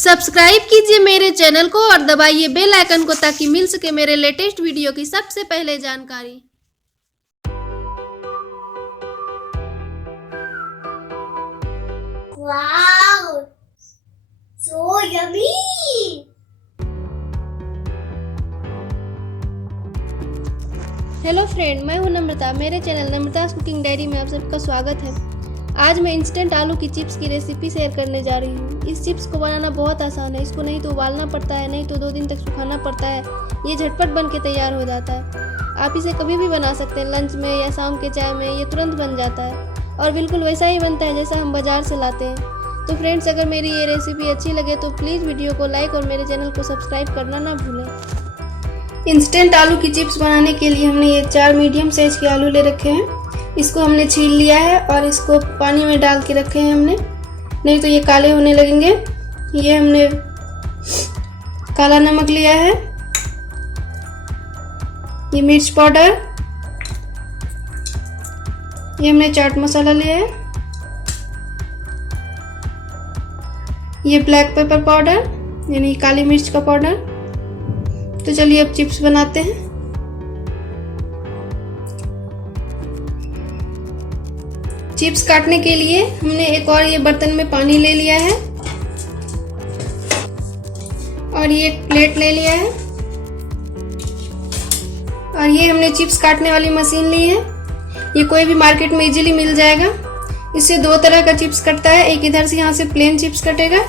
Subscribe कीजिए मेरे channel को और दबाइए बेल आइकन को ताकि मिल सके मेरे लेटेस्ट वीडियो की सबसे पहले जानकारी। Wow, so yummy! Hello friend, मैं हूं नम्रता। मेरे चैनल नम्रता's कुकिंग डायरी में आप सबका स्वागत है। आज मैं इंस्टेंट आलू की चिप्स की रेसिपी शेयर करने जा रही हूँ। इस चिप्स को बनाना बहुत आसान है। इसको नहीं तो उबालना पड़ता है, नहीं तो 2 दिन तक सुखाना पड़ता है। ये झटपट बन के तैयार हो जाता है। आप इसे कभी भी बना सकते हैं, लंच में या शाम के चाय में। ये तुरंत बन जाता है और बिल्कुल वैसा ही बनता है जैसा हम बाज़ार से लाते हैं। तो फ्रेंड्स, अगर मेरी ये रेसिपी अच्छी लगे तो प्लीज़ वीडियो को लाइक और मेरे चैनल को सब्सक्राइब करना ना भूलें। इंस्टेंट आलू की चिप्स बनाने के लिए हमने ये 4 मीडियम साइज के आलू ले रखे हैं। इसको हमने छील लिया है और इसको पानी में डाल के रखे हैं हमने, नहीं तो ये काले होने लगेंगे। ये हमने काला नमक लिया है, ये मिर्च पाउडर, ये हमने चाट मसाला लिया है, ये ब्लैक पेपर पाउडर यानी काली मिर्च का पाउडर। तो चलिए अब चिप्स बनाते हैं। चिप्स काटने के लिए हमने एक और ये बर्तन में पानी ले लिया है और ये एक प्लेट ले लिया है और ये हमने चिप्स काटने वाली मशीन ली है। ये कोई भी मार्केट में इजीली मिल जाएगा। इससे 2 तरह का चिप्स कटता है। एक इधर से यहाँ से प्लेन चिप्स कटेगा,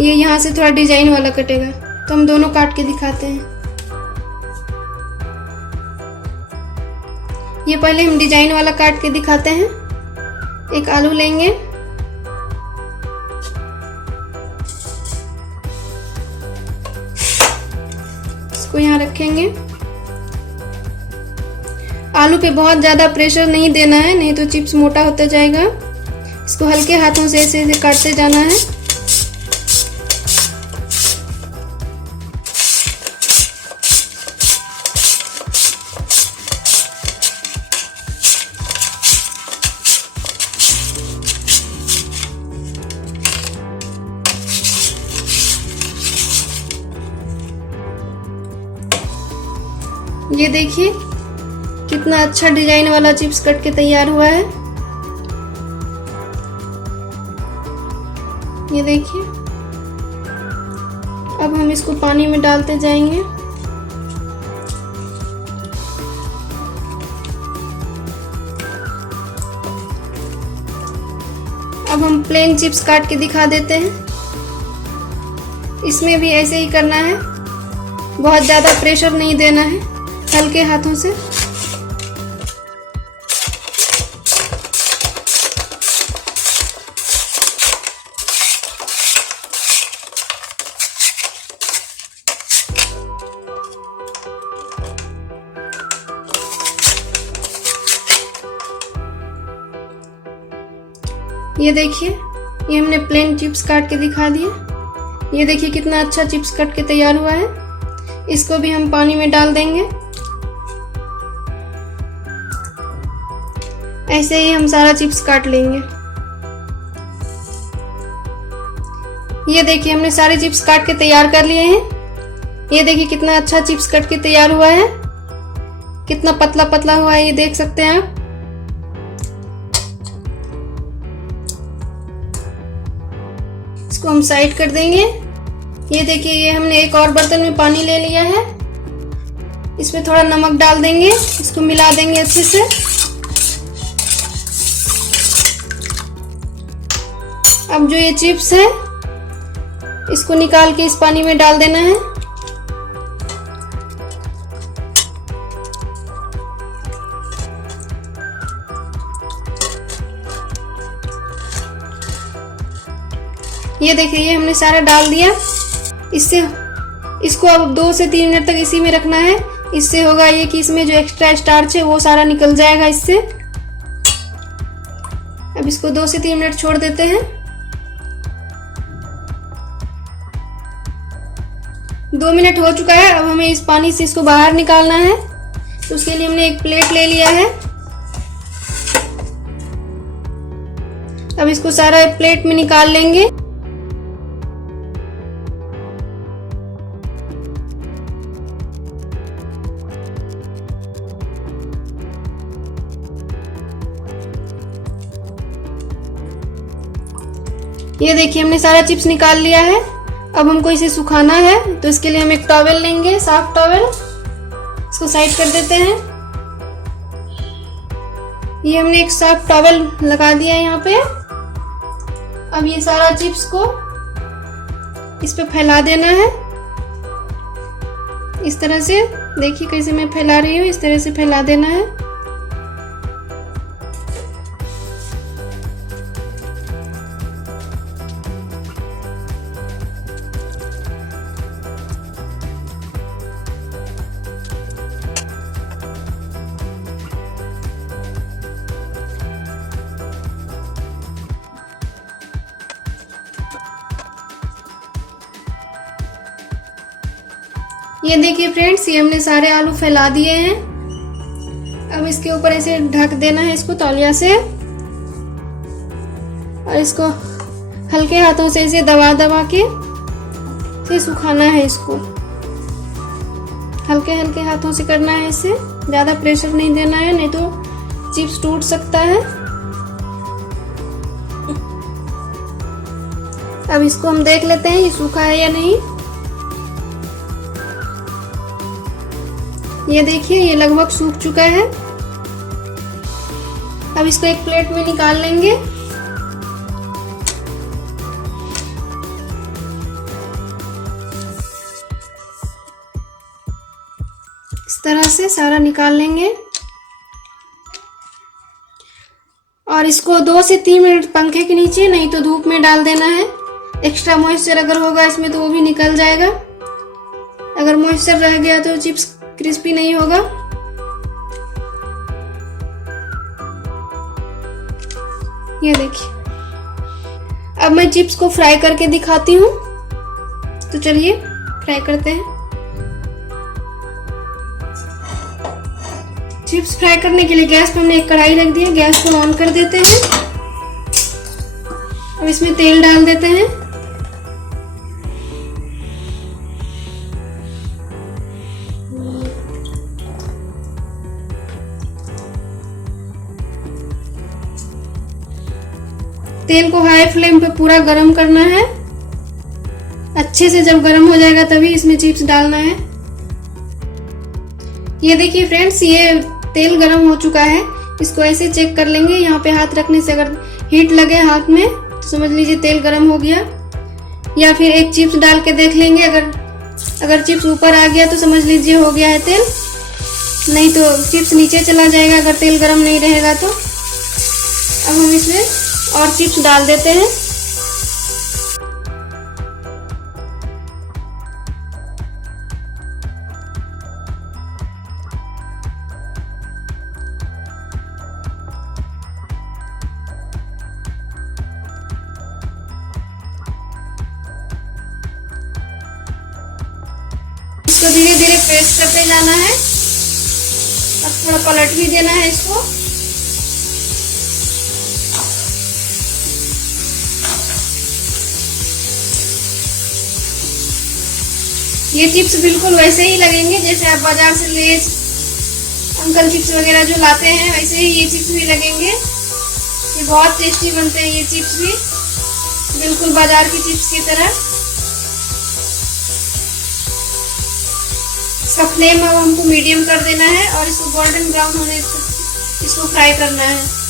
ये यहाँ से थोड़ा डिजाइन वाला कटेगा। तो हम दोनों काट के दिखाते हैं। ये पहले हम डिजाइन वाला काट के दिखाते हैं। एक आलू लेंगे, इसको यहाँ रखेंगे। आलू पे बहुत ज्यादा प्रेशर नहीं देना है, नहीं तो चिप्स मोटा होता जाएगा। इसको हल्के हाथों से ऐसे ऐसे काटते जाना है। ये देखिए कितना अच्छा डिजाइन वाला चिप्स कट के तैयार हुआ है। ये देखिए, अब हम इसको पानी में डालते जाएंगे। अब हम प्लेन चिप्स काट के दिखा देते हैं। इसमें भी ऐसे ही करना है, बहुत ज्यादा प्रेशर नहीं देना है, हल्के हाथों से। ये देखिए, ये हमने प्लेन चिप्स काट के दिखा दिए। ये देखिए कितना अच्छा चिप्स कट के तैयार हुआ है। इसको भी हम पानी में डाल देंगे। ऐसे ही हम सारा चिप्स काट लेंगे। ये देखिए हमने सारे चिप्स काट के तैयार कर लिए हैं। ये देखिए कितना अच्छा चिप्स कट के तैयार हुआ है, कितना पतला पतला हुआ है, ये देख सकते हैं आप। इसको हम साइड कर देंगे। ये देखिए, ये हमने एक और बर्तन में पानी ले लिया है। इसमें थोड़ा नमक डाल देंगे, इसको मिला देंगे अच्छे से। अब जो ये चिप्स है इसको निकाल के इस पानी में डाल देना है। ये देखिए, ये हमने सारा डाल दिया। इसको अब 2 से 3 मिनट तक इसी में रखना है। इससे होगा ये कि इसमें जो एक्स्ट्रा स्टार्च है वो सारा निकल जाएगा इससे। अब इसको 2 से 3 मिनट छोड़ देते हैं। 2 मिनट हो चुका है। अब हमें इस पानी से इसको बाहर निकालना है। तो उसके लिए हमने एक प्लेट ले लिया है। अब इसको सारा प्लेट में निकाल लेंगे। ये देखिए हमने सारा चिप्स निकाल लिया है। अब हमको इसे सुखाना है, तो इसके लिए हम एक टॉवेल लेंगे, साफ टॉवेल। इसको साइड कर देते हैं। ये हमने एक साफ टॉवेल लगा दिया है यहाँ पे। अब ये सारा चिप्स को इस पे फैला देना है, इस तरह से। देखिए कैसे मैं फैला रही हूँ, इस तरह से फैला देना है। ये देखिए फ्रेंड्स, ये हमने सारे आलू फैला दिए हैं। अब इसके ऊपर ऐसे ढक देना है इसको तौलिया से, और इसको हल्के हाथों से ऐसे दबा दबा के इसे सुखाना है। इसको हल्के हल्के हाथों से करना है, इसे ज्यादा प्रेशर नहीं देना है, नहीं तो चिप्स टूट सकता है। अब इसको हम देख लेते हैं ये सूखा है या नहीं। ये देखिए ये लगभग सूख चुका है। अब इसको एक प्लेट में निकाल लेंगे। इस तरह से सारा निकाल लेंगे और इसको 2 से 3 मिनट पंखे के नीचे, नहीं तो धूप में डाल देना है। एक्स्ट्रा मॉइस्चर अगर होगा इसमें तो वो भी निकल जाएगा। अगर मॉइस्चर रह गया तो चिप्स क्रिस्पी नहीं होगा। ये देखिए, अब मैं चिप्स को फ्राई करके दिखाती हूँ। तो चलिए फ्राई करते हैं। चिप्स फ्राई करने के लिए गैस पे हमने एक कढ़ाई रख दी है। गैस को ऑन कर देते हैं। अब इसमें तेल डाल देते हैं। तेल को हाई फ्लेम पे पूरा गरम करना है। अच्छे से जब गरम हो जाएगा तभी इसमें चिप्स डालना है। ये देखिए फ्रेंड्स, ये तेल गरम हो चुका है। इसको ऐसे चेक कर लेंगे। यहाँ पे हाथ रखने से अगर हीट लगे हाथ में तो समझ लीजिए तेल गरम हो गया। या फिर एक चिप्स डाल के देख लेंगे। अगर चिप्स ऊपर आ गया तो समझ लीजिए हो गया है तेल, नहीं तो चिप्स नीचे चला जाएगा अगर तेल गरम नहीं रहेगा तो। अब हम इसमें और चिप्स डाल देते हैं। इसको धीरे धीरे प्रेस करते जाना है और थोड़ा पलट भी देना है इसको। ये चिप्स बिल्कुल वैसे ही लगेंगे जैसे आप बाजार से लेज अंकल चिप्स वगैरह जो लाते हैं, वैसे ही ये चिप्स भी लगेंगे। ये बहुत टेस्टी बनते हैं ये चिप्स भी, बिल्कुल बाजार की चिप्स की तरह। इसका फ्लेम अब हमको मीडियम कर देना है और इसको गोल्डन ब्राउन होने तक इसको फ्राई करना है।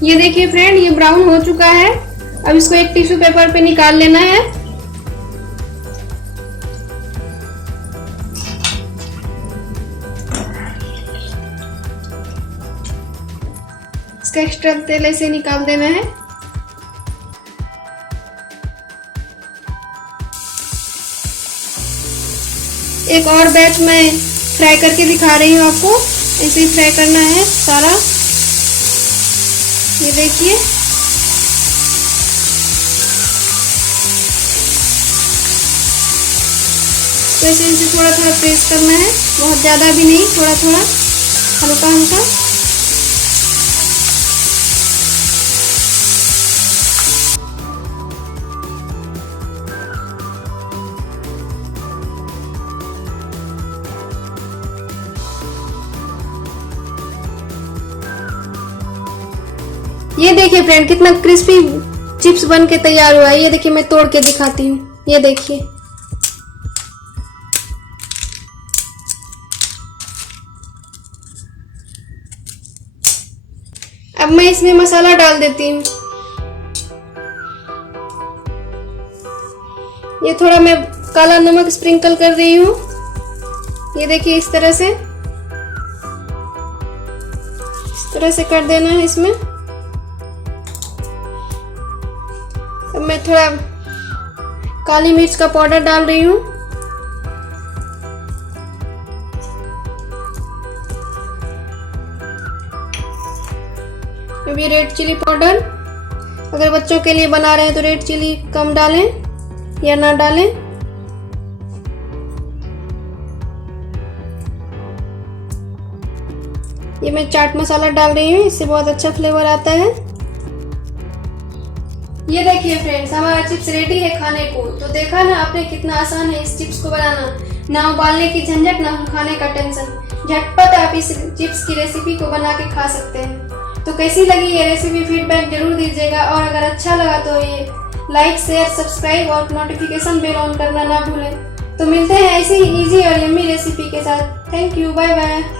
ये देखिए फ्रेंड, ये ब्राउन हो चुका है। अब इसको एक टिश्यू पेपर पे निकाल लेना है। इसका एक्स्ट्रा तेल ऐसे निकाल देना है। एक और बैच मैं फ्राई करके दिखा रही हूँ आपको। ऐसे ही फ्राई करना है सारा। ये देखिए, तो ऐसे थोड़ा थोड़ा प्रेस करना है, बहुत ज़्यादा भी नहीं, थोड़ा थोड़ा हल्का हल्का। ये देखिए फ्रेंड, कितना क्रिस्पी चिप्स बन के तैयार हुआ है। ये देखिए, मैं तोड़ के दिखाती हूँ। ये देखिए, अब मैं इसमें मसाला डाल देती हूँ। ये थोड़ा मैं काला नमक स्प्रिंकल कर रही हूँ। ये देखिए, इस तरह से कर देना है इसमें। अब मैं थोड़ा काली मिर्च का पाउडर डाल रही हूँ। अभी रेड चिली पाउडर, अगर बच्चों के लिए बना रहे हैं तो रेड चिली कम डालें या ना डालें। ये मैं चाट मसाला डाल रही हूँ, इससे बहुत अच्छा फ्लेवर आता है। ये देखिए फ्रेंड्स, हमारा चिप्स रेडी है खाने को। तो देखा ना आपने कितना आसान है इस चिप्स को बनाना। ना उबालने की झंझट, ना खाने का टेंशन। झटपट आप इस चिप्स की रेसिपी को बना के खा सकते हैं। तो कैसी लगी ये रेसिपी, फीडबैक जरूर दीजिएगा। और अगर अच्छा लगा तो ये लाइक, शेयर, सब्सक्राइब और नोटिफिकेशन बेल ऑन करना ना भूलें। तो मिलते हैं ऐसे ही इजी और यम्मी रेसिपी के साथ। Thank you, bye bye.